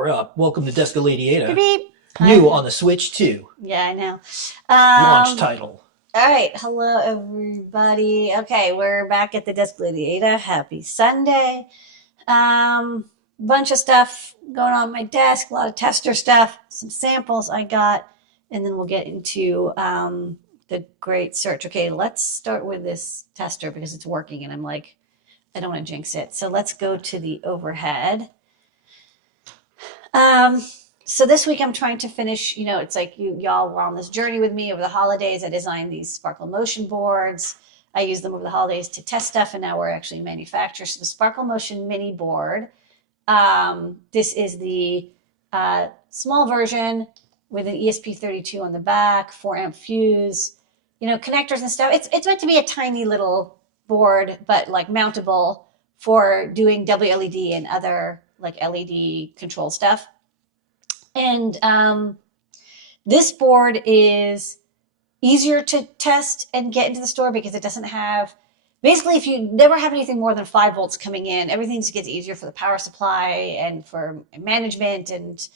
Power up. Welcome to Desk of Ladyada. Beep, beep. New on the Switch 2. Yeah, I know. Launch title. All right. Hello, everybody. Okay, we're back at the Desk of Ladyada. Happy Sunday. Bunch of stuff going on my desk, a lot of tester stuff, some samples I got, and then we'll get into the great search. Okay, let's start with this tester because it's working, and I'm like, I don't want to jinx it. So let's go to the overhead. So this week I'm trying to finish, it's like y'all were on this journey with me over the holidays. I designed these Sparkle Motion boards. I used them over the holidays to test stuff, and now we're actually manufacturing. So the Sparkle Motion mini board. This is the small version with an ESP32 on the back, 4-amp fuse, connectors and stuff. It's meant to be a tiny little board, but like mountable for doing WLED and other like LED control stuff. And this board is easier to test and get into the store because it doesn't have, basically if you never have anything more than 5 volts coming in, everything just gets easier for the power supply and for management and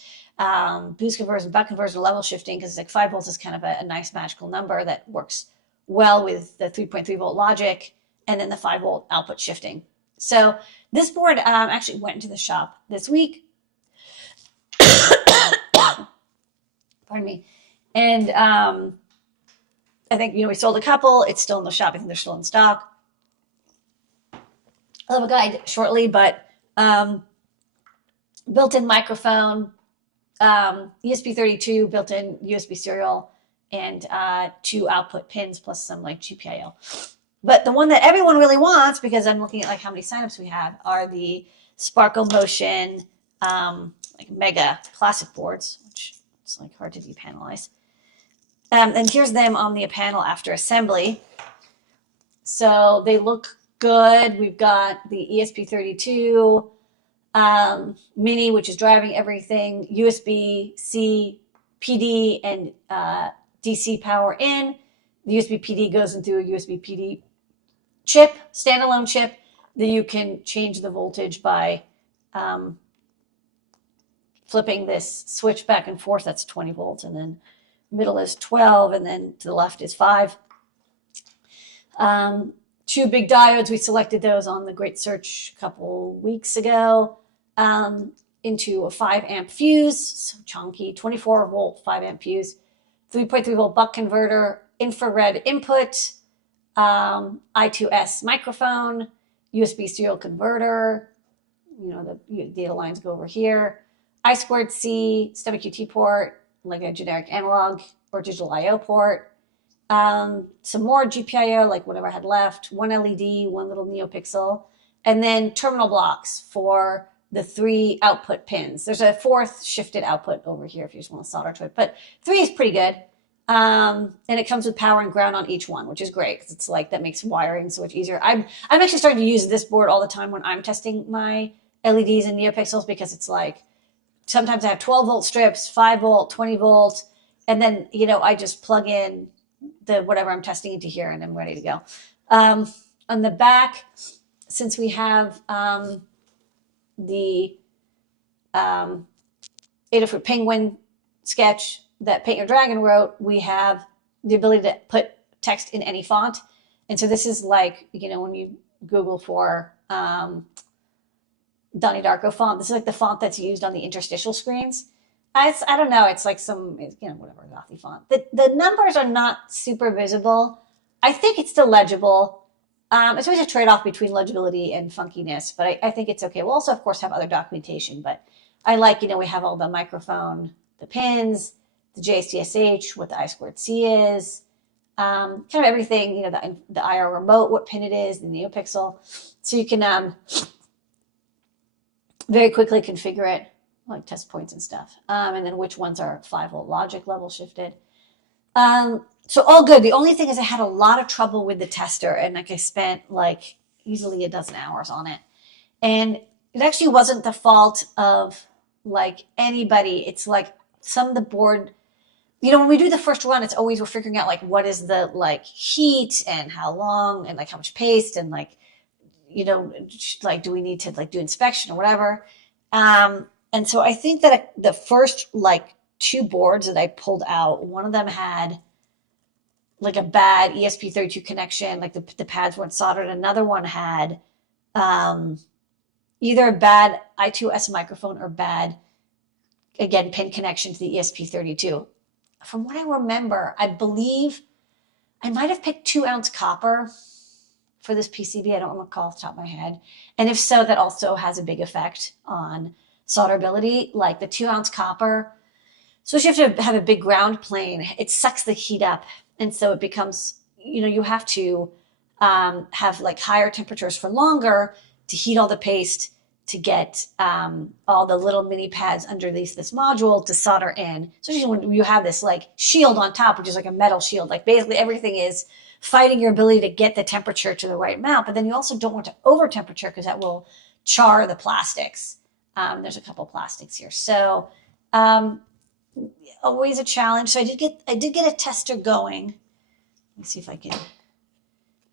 boost conversion, buck conversion, level shifting, because like 5 volts is kind of a nice magical number that works well with the 3.3 volt logic and then the 5 volt output shifting. So this board actually went into the shop this week. Pardon me. And I think, we sold a couple. It's still in the shop. I think they're still in stock. I'll have a guide shortly, but built-in microphone, ESP32, built-in USB serial, and 2 output pins plus some like GPIO. But the one that everyone really wants, because I'm looking at like how many signups we have, are the Sparkle Motion like mega classic boards, which it's like hard to depanelize. And here's them on the panel after assembly. So they look good. We've got the ESP32 mini, which is driving everything, USB-C, PD, and DC power in. The USB PD goes into a USB PD chip, standalone chip, that you can change the voltage by flipping this switch back and forth. That's 20 volts, and then middle is 12, and then to the left is 5. 2 big diodes. We selected those on the Great Search a couple weeks ago into a 5-amp fuse, so chunky, 24 volt 5-amp fuse, 3.3 volt buck converter, infrared input, I2S microphone, USB serial converter, the data lines go over here, I2C stomach QT port, like a generic analog or digital IO port, some more GPIO, like whatever I had left, 1 LED, 1 little NeoPixel, and then terminal blocks for the 3 output pins. There's a 4th shifted output over here if you just want to solder to it, but 3 is pretty good. And it comes with power and ground on each one, which is great because it's like that makes wiring so much easier. I'm actually starting to use this board all the time when I'm testing my LEDs and NeoPixels, because it's like sometimes I have 12 volt strips, 5 volt, 20 volt, and then I just plug in the whatever I'm testing into here and I'm ready to go. On the back, since we have the Adafruit Penguin sketch that Paint Your Dragon wrote, we have the ability to put text in any font. And so this is like, when you Google for Donnie Darko font, this is like the font that's used on the interstitial screens. I don't know. It's like some, whatever, gothy font. The numbers are not super visible. I think it's still legible. It's always a trade-off between legibility and funkiness, but I think it's okay. We'll also, of course, have other documentation, but I like, we have all the microphone, the pins, the JCSH, what the I2C is, kind of everything, the IR remote, what pin it is, the NeoPixel. So you can very quickly configure it, like test points and stuff. And then which ones are 5 volt logic level shifted. So all good. The only thing is I had a lot of trouble with the tester, and like I spent like easily a dozen hours on it. And it actually wasn't the fault of like anybody. It's like some of the board, when we do the first run, it's always we're figuring out like what is the like heat and how long and like how much paste and like, like do we need to like do inspection or whatever. And so I think that the first like two boards that I pulled out, one of them had like a bad ESP32 connection, like the pads weren't soldered. Another one had um, either a bad I2S microphone or bad, again, pin connection to the ESP32. From what I remember, I believe I might have picked 2-ounce copper for this PCB. I don't recall off the top of my head. And if so, that also has a big effect on solderability. Like the 2-ounce copper, so you have to have a big ground plane. It sucks the heat up. And so it becomes, you have to have like higher temperatures for longer to heat all the paste, to get all the little mini pads underneath this module to solder in. So when you have this like shield on top, which is like a metal shield, like basically everything is fighting your ability to get the temperature to the right amount. But then you also don't want to over temperature because that will char the plastics. There's a couple plastics here. So always a challenge. So I did get a tester going. Let me see if I can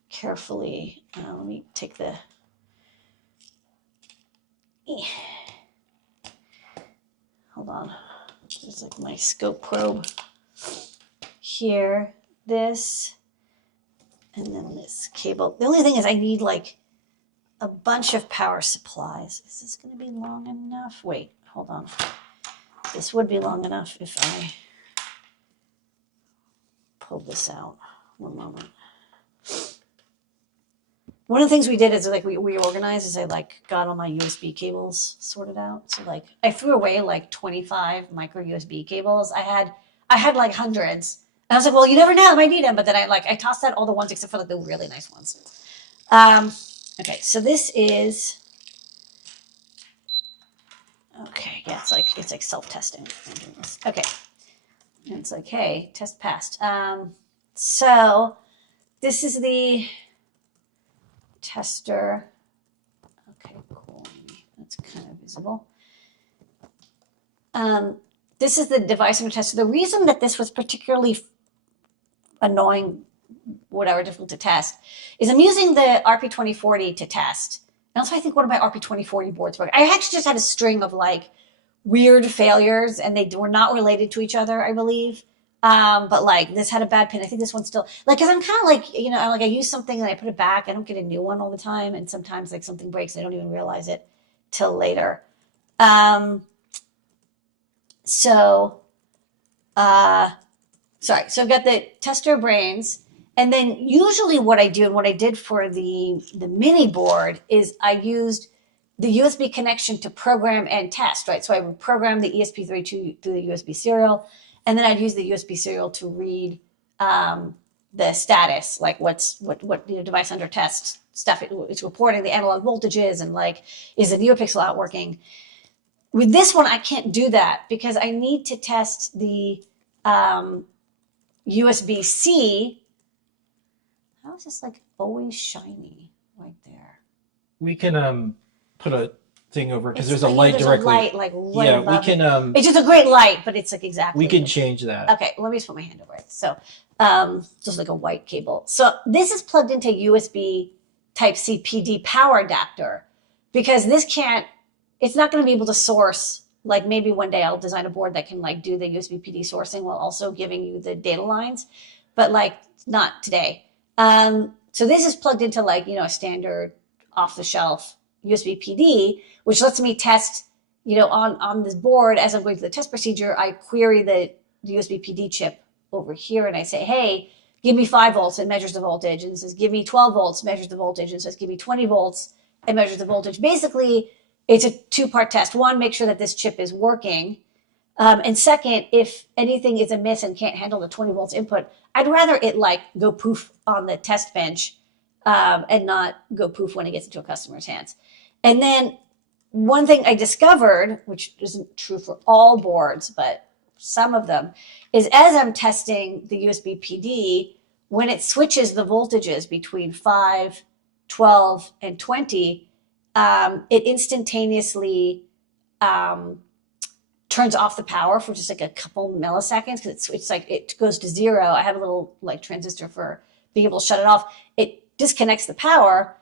carefully, let me take the, hold on. There's like my scope probe here, this, and then this cable. The only thing is I need like a bunch of power supplies. Is this going to be long enough? Wait, hold on. This would be long enough if I pull this out. One moment. One of the things we did is like we reorganized is I like got all my USB cables sorted out. So like I threw away like 25 micro USB cables. I had like hundreds. And I was like, well, you never know, I might need them. But then I tossed out all the ones except for like the really nice ones. Okay, so this is okay. Yeah, it's like self-testing. Okay. And it's like, hey, test passed. So this is the tester. Okay, cool. That's kind of visible. This is the device under tester. The reason that this was particularly annoying, whatever, difficult to test, is I'm using the RP2040 to test. And also I think one of my RP2040 boards work. I actually just had a string of like weird failures and they were not related to each other, I believe. But like this had a bad pin. I think this one's still like, cause I'm kind of like, I use something and I put it back. I don't get a new one all the time. And sometimes like something breaks, I don't even realize it till later. So I've got the tester brains. And then usually what I do and what I did for the mini board is I used the USB connection to program and test, right? So I would program the ESP32 through the USB serial, and then I'd use the USB serial to read the status, like what device under test stuff it's reporting, the analog voltages, and like, is the NeoPixel out working? With this one, I can't do that because I need to test the USB-C. How is this like always shiny right there? We can put a thing over because there's a like, light there's directly. A light, like right yeah, above we can. It's just a great light, but it's like exactly. We can change that. Okay, let me just put my hand over it. So, just like a white cable. So this is plugged into USB Type-C PD power adapter because this can't. It's not going to be able to source. Like maybe one day I'll design a board that can like do the USB PD sourcing while also giving you the data lines, but like not today. So this is plugged into like, a standard off the shelf USB PD, which lets me test, on this board as I'm going through the test procedure. I query the USB PD chip over here and I say, hey, give me 5 volts and measures the voltage. And it says, give me 12 volts, measures the voltage. And it says, give me 20 volts and measures the voltage. Basically, it's a 2-part test. One, make sure that this chip is working. And second, if anything is amiss and can't handle the 20 volts input, I'd rather it like go poof on the test bench and not go poof when it gets into a customer's hands. And then one thing I discovered, which isn't true for all boards, but some of them, is as I'm testing the USB PD, when it switches the voltages between 5, 12, and 20, it instantaneously turns off the power for just like a couple milliseconds because it's like it goes to 0. I have a little like transistor for being able to shut it off. It disconnects the power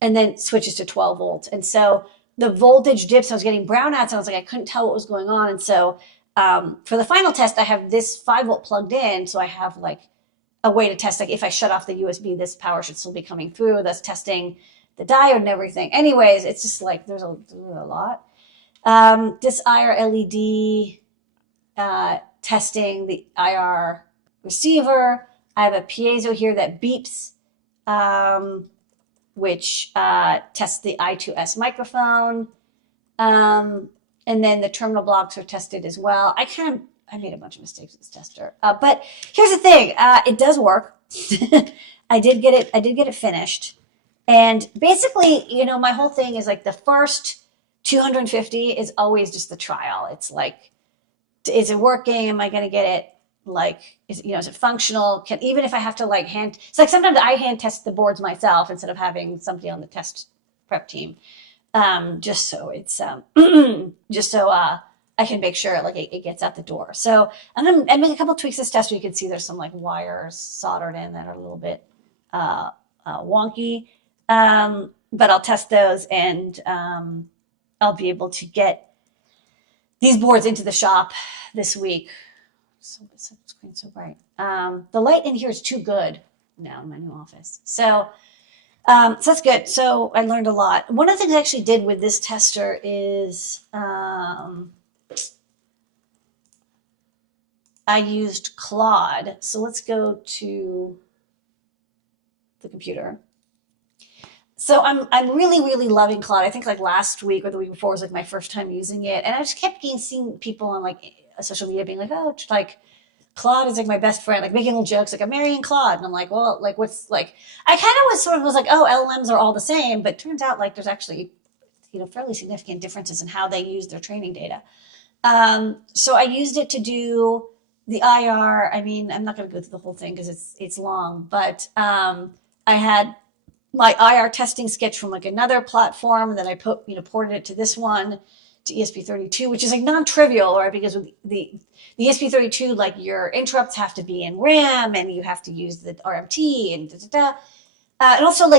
and then switches to 12 volts. And so the voltage dips. I was getting brownouts, and I was like, I couldn't tell what was going on. And so for the final test, I have this 5-volt plugged in, so I have like a way to test, like if I shut off the USB, this power should still be coming through. That's testing the diode and everything. Anyways, it's just like there's a lot. This IR LED testing the IR receiver. I have a piezo here that beeps, which tests the I2S microphone. And then the terminal blocks are tested as well. I made a bunch of mistakes with this tester. But here's the thing. It does work. I did get it finished. And basically, my whole thing is like the first 250 is always just the trial. It's like, is it working? Am I going to get it? Like, is it functional? Even if I have to it's like sometimes I hand test the boards myself instead of having somebody on the test prep team. Just so it's, I can make sure it gets out the door. So I'm make a couple tweaks to this test where you can see there's some wires soldered in that are a little bit, wonky. But I'll test those and, I'll be able to get these boards into the shop this week. So the screen's so bright. The light in here is too good now in my new office. So that's good. So I learned a lot. One of the things I actually did with this tester is I used Claude. So let's go to the computer. So I'm really, really loving Claude. I think last week or the week before was my first time using it. And I just kept seeing people on social media being like, oh, Claude is my best friend, making little jokes, I'm marrying Claude. And I'm like, well, what's I kind of was like, oh, LLMs are all the same, but it turns out there's actually, fairly significant differences in how they use their training data. So I used it to do the IR. I mean, I'm not going to go through the whole thing because it's long, but I had my IR testing sketch from another platform, and then I ported it to this one, to ESP32, which is non-trivial, right? Because with the ESP32, your interrupts have to be in RAM, and you have to use the RMT and da-da-da. And also,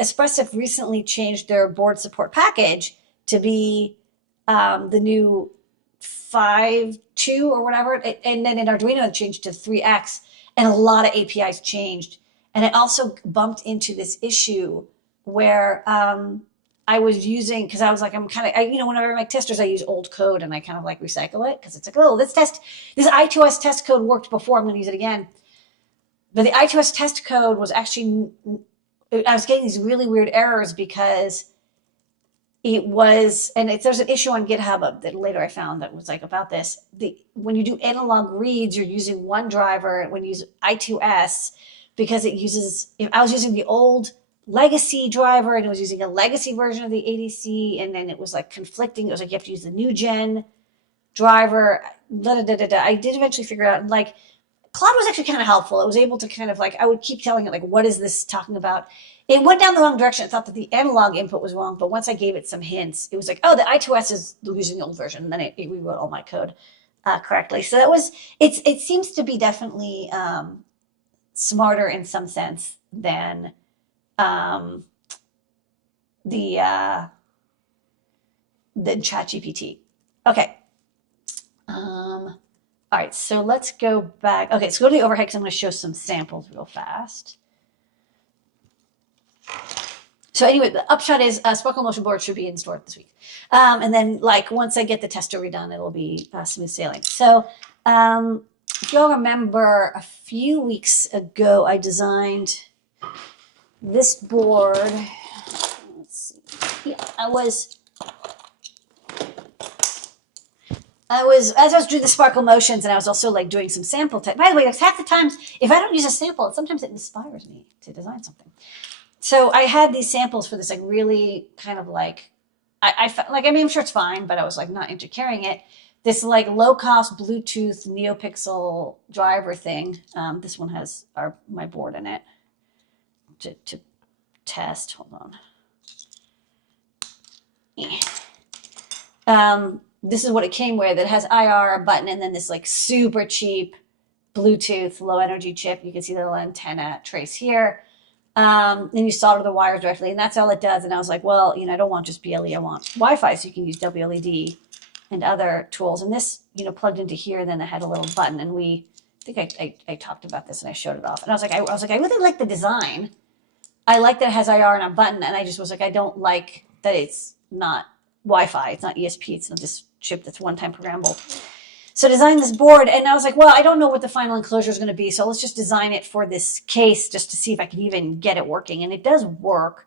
Espressif recently changed their board support package to be the new 5.2 or whatever, and then in Arduino it changed to 3X, and a lot of APIs changed. And I also bumped into this issue where I was using, because I was whenever I make testers, I use old code and I kind of recycle it because it's this I2S test code worked before, I'm going to use it again. But the I2S test code was actually, I was getting these really weird errors because it was, and there's an issue on GitHub that later I found that was about this. When you do analog reads, you're using one driver. When you use I2S, because it uses, I was using the old legacy driver and it was using a legacy version of the ADC, and then it was conflicting. It was you have to use the new gen driver. I did eventually figure out, and Claude was actually kind of helpful. It was able to kind of I would keep telling it what is this talking about? It went down the wrong direction. It thought that the analog input was wrong, but once I gave it some hints, it was oh, the I2S is using the old version, and then it rewrote all my code correctly. So that was, it seems to be definitely smarter in some sense than the ChatGPT. Okay. All right, so let's go back. Okay, let's go to the overhead because I'm going to show some samples real fast. So anyway, the upshot is Sparkle Motion Board should be installed this week. And then once I get the tester redone, it'll be smooth sailing. So if you'll remember, a few weeks ago, I designed this board. Let's see. Yeah, as I was doing the sparkle motions, and I was also doing some sample tech. By the way, half the times, if I don't use a sample, sometimes it inspires me to design something. So I had these samples for this really kind of I felt I'm sure it's fine, but I was not into carrying it. This low cost Bluetooth NeoPixel driver thing. This one has my board in it to test. Hold on. This is what it came with. It has IR, a button, and then this super cheap Bluetooth low energy chip. You can see the little antenna trace here. And you solder the wires directly, and that's all it does. And I was like, well, I don't want just BLE, I want Wi-Fi, so you can use WLED and other tools. And this, plugged into here, and then it had a little button. And I think I talked about this and I showed it off. And I was like, I really like the design. I like that it has IR and a button. And I just was like, I don't like that it's not Wi-Fi. It's not ESP. It's not this chip that's one-time programmable. So I designed this board, and I was like, well, I don't know what the final enclosure is going to be, so let's just design it for this case just to see if I can even get it working. And it does work.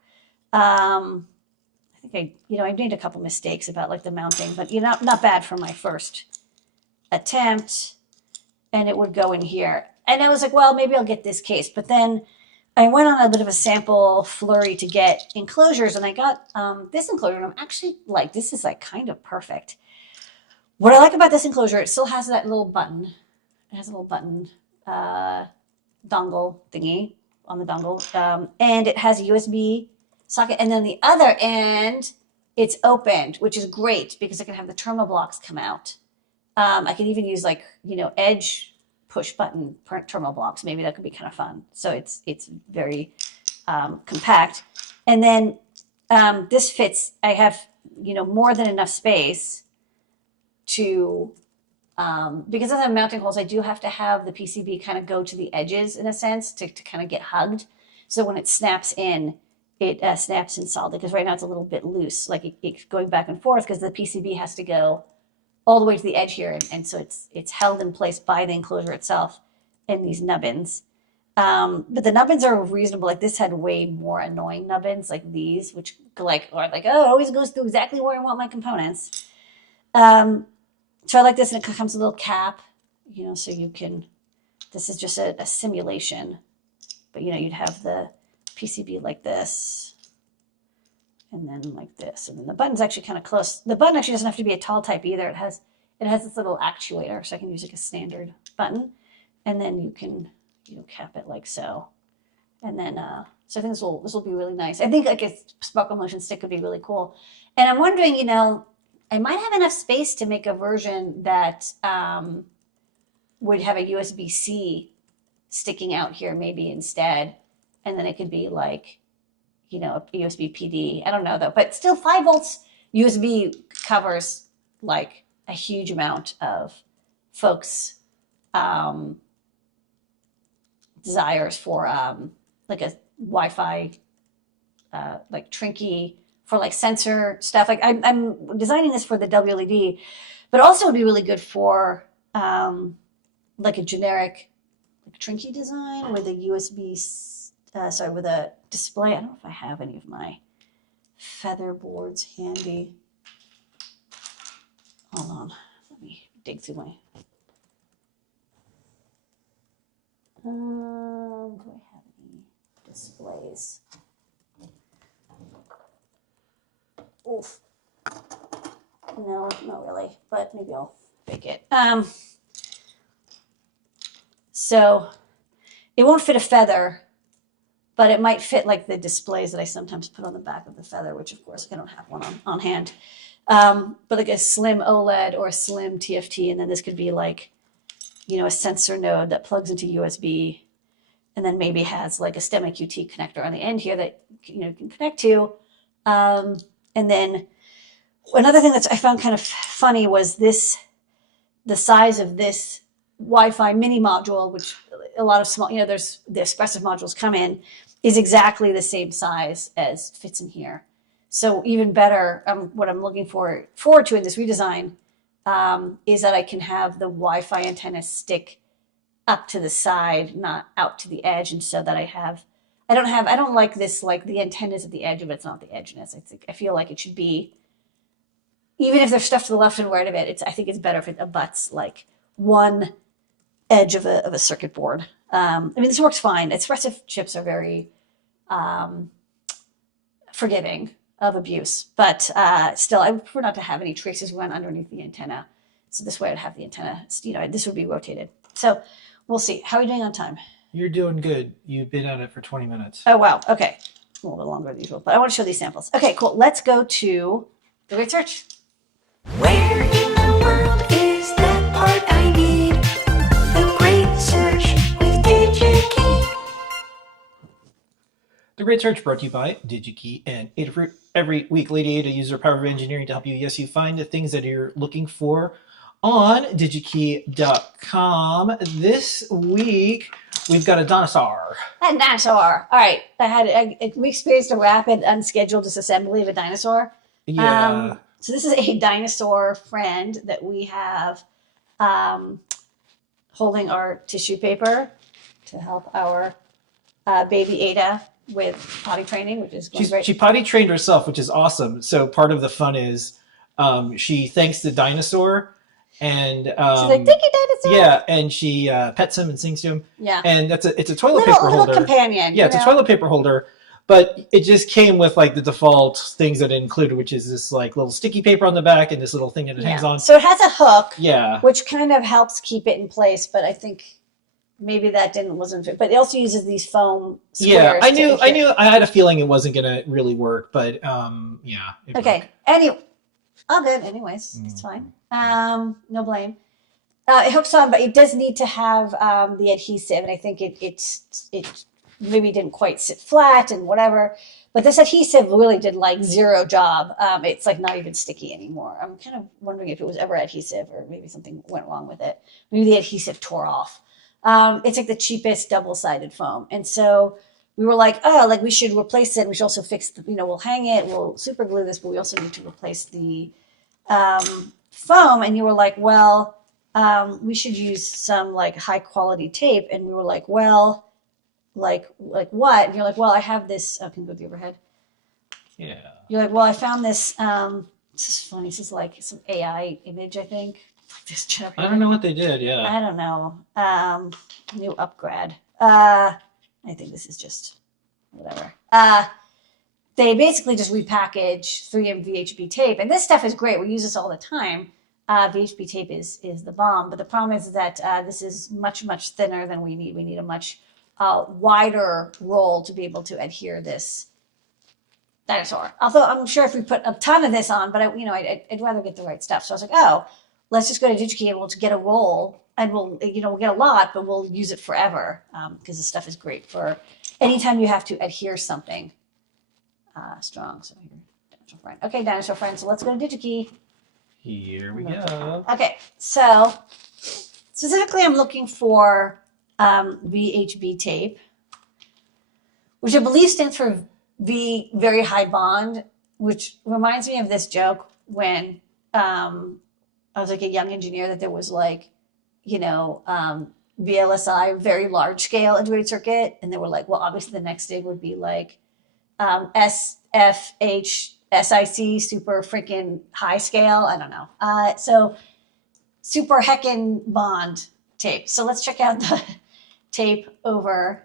I think I made a couple mistakes about like the mounting, but not bad for my first attempt. And it would go in here. And I was like, well, maybe I'll get this case. But then I went on a bit of a sample flurry to get enclosures, and I got this enclosure, and I'm actually like, this is like kind of perfect. What I like about this enclosure, it still has that little button. It has a little button dongle thingy on the dongle. And it has a USB socket. And then the other end, it's opened, which is great because I can have the terminal blocks come out. I can even use edge push button terminal blocks. Maybe that could be kind of fun. So it's very compact. And then this fits, I have, more than enough space to, because of the mounting holes, I do have to have the PCB kind of go to the edges in a sense to kind of get hugged. So when it snaps in, it snaps in solid, because right now it's a little bit loose, like it's going back and forth because the PCB has to go all the way to the edge here. And so it's held in place by the enclosure itself and these nubbins. But the nubbins are reasonable. Like this had way more annoying nubbins like these, which are like, oh, it always goes through exactly where I want my components. So I like this, and it comes with a little cap, so you can, this is just a simulation, but you'd have the PCB like this, and then like this, and then the button's actually kind of close. The button actually doesn't have to be a tall type either. It has this little actuator, so I can use like a standard button, and then you can, cap it like so. And then, so I think this will be really nice. I think like a sparkle motion stick would be really cool. And I'm wondering, I might have enough space to make a version that would have a USB-C sticking out here maybe instead. And then it could be like, a USB PD. I don't know though, but still 5 volts USB covers like a huge amount of folks' desires for like a Wi-Fi, like Trinky, for like sensor stuff. Like I'm designing this for the WLED, but also would be really good for like a generic like Trinky design with a USB, with a display. I don't know if I have any of my feather boards handy. Hold on, let me dig through my. Do I have any displays? Oof. No, not really, but maybe I'll fake it. So it won't fit a feather, but it might fit like the displays that I sometimes put on the back of the feather, which of course I don't have one on hand. But like a slim OLED or a slim TFT, and then this could be like, a sensor node that plugs into USB, and then maybe has like a STEM QT connector on the end here that you can connect to. And then another thing that I found kind of funny was the size of this Wi-Fi mini module, which a lot of small, there's the expressive modules come in, is exactly the same size as fits in here. So even better, what I'm looking forward to in this redesign is that I can have the Wi-Fi antenna stick up to the side, not out to the edge, and so that I don't like this, like the antennas at the edge of it. It's not the edginess. I feel like it should be, even if there's stuff to the left and right of it, I think it's better if it abuts like one edge of a circuit board. This works fine. Expressive chips are very forgiving of abuse, but still, I would prefer not to have any traces run underneath the antenna. So this way I'd have the antenna, this would be rotated. So we'll see. How are we doing on time? You're doing good. You've been at it for 20 minutes. Oh, wow. Okay. A little bit longer than usual, but I want to show these samples. Okay, cool. Let's go to the Great Search. Where in the world is that part I need? The Great Search with DigiKey. The Great Search brought to you by DigiKey and Adafruit. Every week, Ladyada uses her power of engineering to help you, yes, you find the things that you're looking for on digikey.com. This week, we've got a dinosaur. A dinosaur. All right. We experienced a rapid, unscheduled disassembly of a dinosaur. Yeah. So this is a dinosaur friend that we have holding our tissue paper to help our baby Ada with potty training, which is going great. She potty trained herself, which is awesome. So part of the fun is she thanks the dinosaur, and she's like, "Thank you, dinosaur." Yeah, and she pets him and sings to him. Yeah, and it's a toilet paper holder. Little companion. Yeah, it's a toilet paper holder, but it just came with like the default things that it included, which is this like little sticky paper on the back and this little thing that it hangs on. So it has a hook. Yeah, which kind of helps keep it in place, but I think maybe that wasn't. But it also uses these foam squares. Yeah, I knew. I had a feeling it wasn't gonna really work, but yeah. Okay. Worked. Anyway, all good. Anyways, it's fine. No blame. It hooks on, but it does need to have the adhesive, and I think it maybe didn't quite sit flat and whatever. But this adhesive really did like zero job. It's like not even sticky anymore. I'm kind of wondering if it was ever adhesive or maybe something went wrong with it. Maybe the adhesive tore off. It's like the cheapest double-sided foam. And so we were like, oh, like we should replace it. We should also fix the, we'll hang it, we'll super glue this, but we also need to replace the foam. And you were like, well, we should use some like high quality tape. And we were like, well, like what? And you're like, well, I have this. Oh, can you go to the overhead? Yeah. You're like, well, I found this. This is funny. This is like some AI image, I think. This I don't know what they did. Yeah. I don't know. New upgrade. I think this is just whatever. They basically just repackage 3M VHB tape, and this stuff is great. We use this all the time. VHB tape is the bomb, but the problem is that this is much thinner than we need. We need a much wider roll to be able to adhere this dinosaur. Although I'm sure if we put a ton of this on, but I'd rather get the right stuff. So I was like, oh, let's just go to DigiKey and we'll get a roll, and we'll get a lot, but we'll use it forever because this stuff is great for anytime you have to adhere something strong. So here, dinosaur friend. Okay, dinosaur friend. So let's go to DigiKey. Here we go. Okay, so specifically, I'm looking for VHB tape, which I believe stands for V very high bond, which reminds me of this joke when I was like a young engineer, that there was like, VLSI, very large scale integrated circuit. And they were like, well, obviously the next thing would be like SFH, SIC, super freaking high scale. I don't know. So super heckin' bond tape. So let's check out the tape over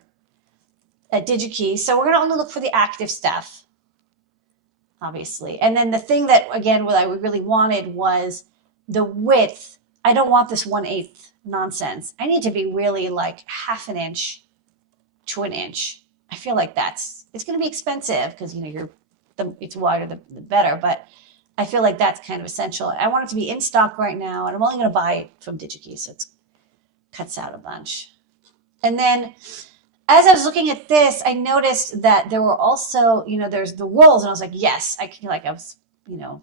at DigiKey. So we're going to only look for the active stuff, obviously. And then the thing that, again, what I really wanted was the width. I don't want this 1/8 nonsense. I need to be really like 1/2 inch to 1 inch. I feel like it's going to be expensive because, it's wider, the better. But I feel like that's kind of essential. I want it to be in stock right now, and I'm only going to buy it from DigiKey, so it cuts out a bunch. And then as I was looking at this, I noticed that there were also, there's the rolls, and I was like, yes,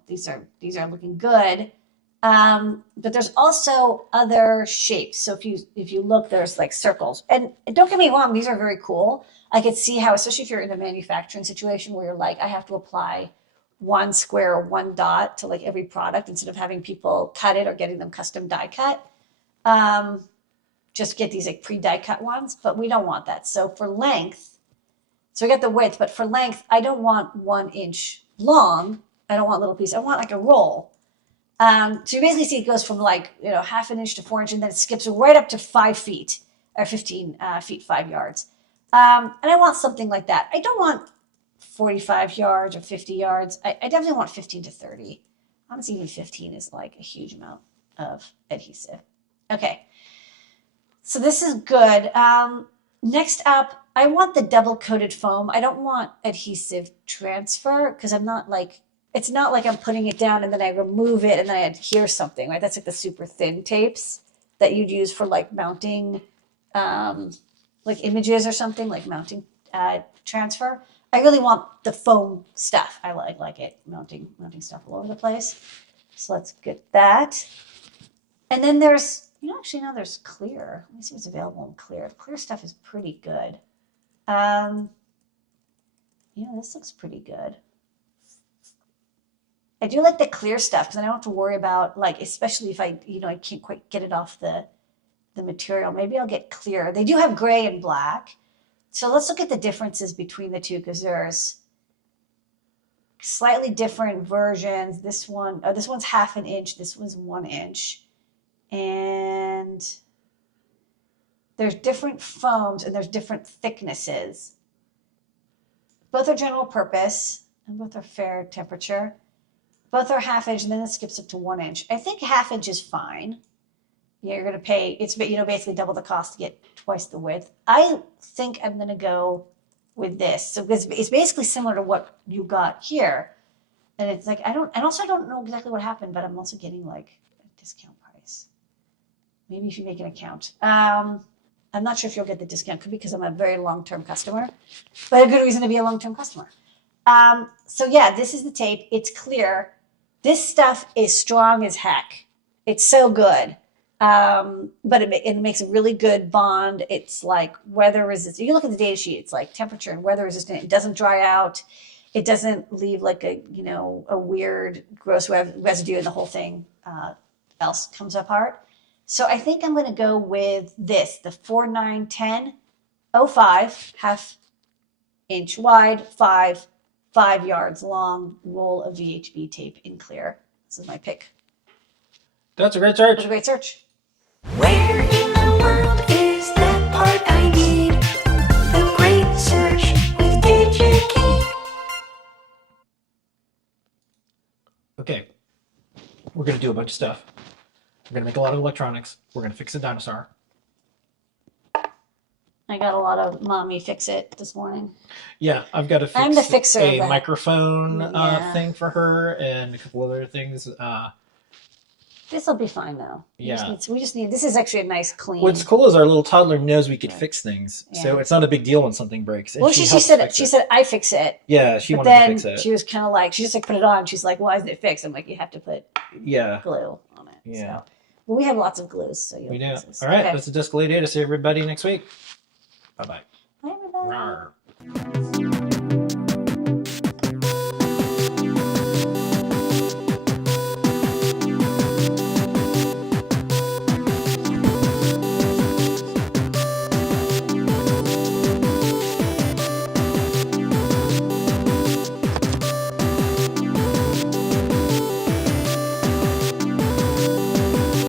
these are looking good. But there's also other shapes. So if you look, there's like circles, and don't get me wrong, these are very cool. I could see how, especially if you're in a manufacturing situation where you're like, I have to apply one square or one dot to like every product instead of having people cut it or getting them custom die cut. Just get these like pre-die cut ones, but we don't want that. So for length, so I got the width, but for length, I don't want 1 inch long. I don't want little pieces. I want like a roll. So you basically see it goes from like, 1/2 inch to 4 inch, and then it skips right up to 5 feet or 15 feet, 5 yards. And I want something like that. I don't want 45 yards or 50 yards. I definitely want 15 to 30. Honestly, even 15 is like a huge amount of adhesive. Okay. So this is good. Next up, I want the double coated foam. I don't want adhesive transfer because it's not like I'm putting it down and then I remove it and then I adhere something, right? That's like the super thin tapes that you'd use for like mounting like images or something, like mounting transfer. I really want the foam stuff. I like it mounting stuff all over the place. So let's get that. And then there's, actually no, there's clear. Let me see what's available in clear. Clear stuff is pretty good. This looks pretty good. I do like the clear stuff because I don't have to worry about, like, especially if I can't quite get it off the material. Maybe I'll get clear. They do have gray and black. So let's look at the differences between the two because there's slightly different versions. This one's 1/2 an inch. This one's 1 inch. And there's different foams and there's different thicknesses. Both are general purpose and both are fair temperature. Both are 1/2 inch and then it skips up to 1 inch. I think 1/2 inch is fine. You're going to pay, it's basically double the cost to get twice the width. I think I'm going to go with this. So it's basically similar to what you got here. And it's like, I don't know exactly what happened, but I'm also getting like a discount price. Maybe if you make an account. I'm not sure if you'll get the discount because I'm a very long-term customer, but a good reason to be a long-term customer. So yeah, this is the tape. It's clear. This stuff is strong as heck. It's so good. But it makes a really good bond. It's like weather resistant. You look at the data sheet, it's like temperature and weather resistant. It doesn't dry out. It doesn't leave like a weird, gross residue and the whole thing else comes apart. So I think I'm going to go with this, the 4910 05, 1/2 inch wide, 5 yards long roll of VHB tape in clear. This is my pick. That's a great search. That's a great search. Where in the world is that part I need? The great search with DigiKey. Okay, we're going to do a bunch of stuff. We're going to make a lot of electronics. We're going to fix a dinosaur. I got a lot of mommy fix it this morning. Yeah, I've got to fix I'm the fixer a of that. microphone Yeah. thing for her and a couple other things. This will be fine though. Yeah. We just need. This is actually a nice clean. What's cool is our little toddler knows we could Right. fix things, Yeah. so it's not a big deal when something breaks. And Well, she helps said fix she it. said I fix it. Yeah, she But wanted to then fix it. she was kind of like she just like put it on. She's like, "Why isn't it fixed?" I'm like, "You have to put Yeah, glue on it." Yeah. So, well, we have lots of glues, so you'll we do. fix this. All right, Okay. that's the Disc Ladyada. See everybody next week. Bye bye. Bye, everybody. Rawr.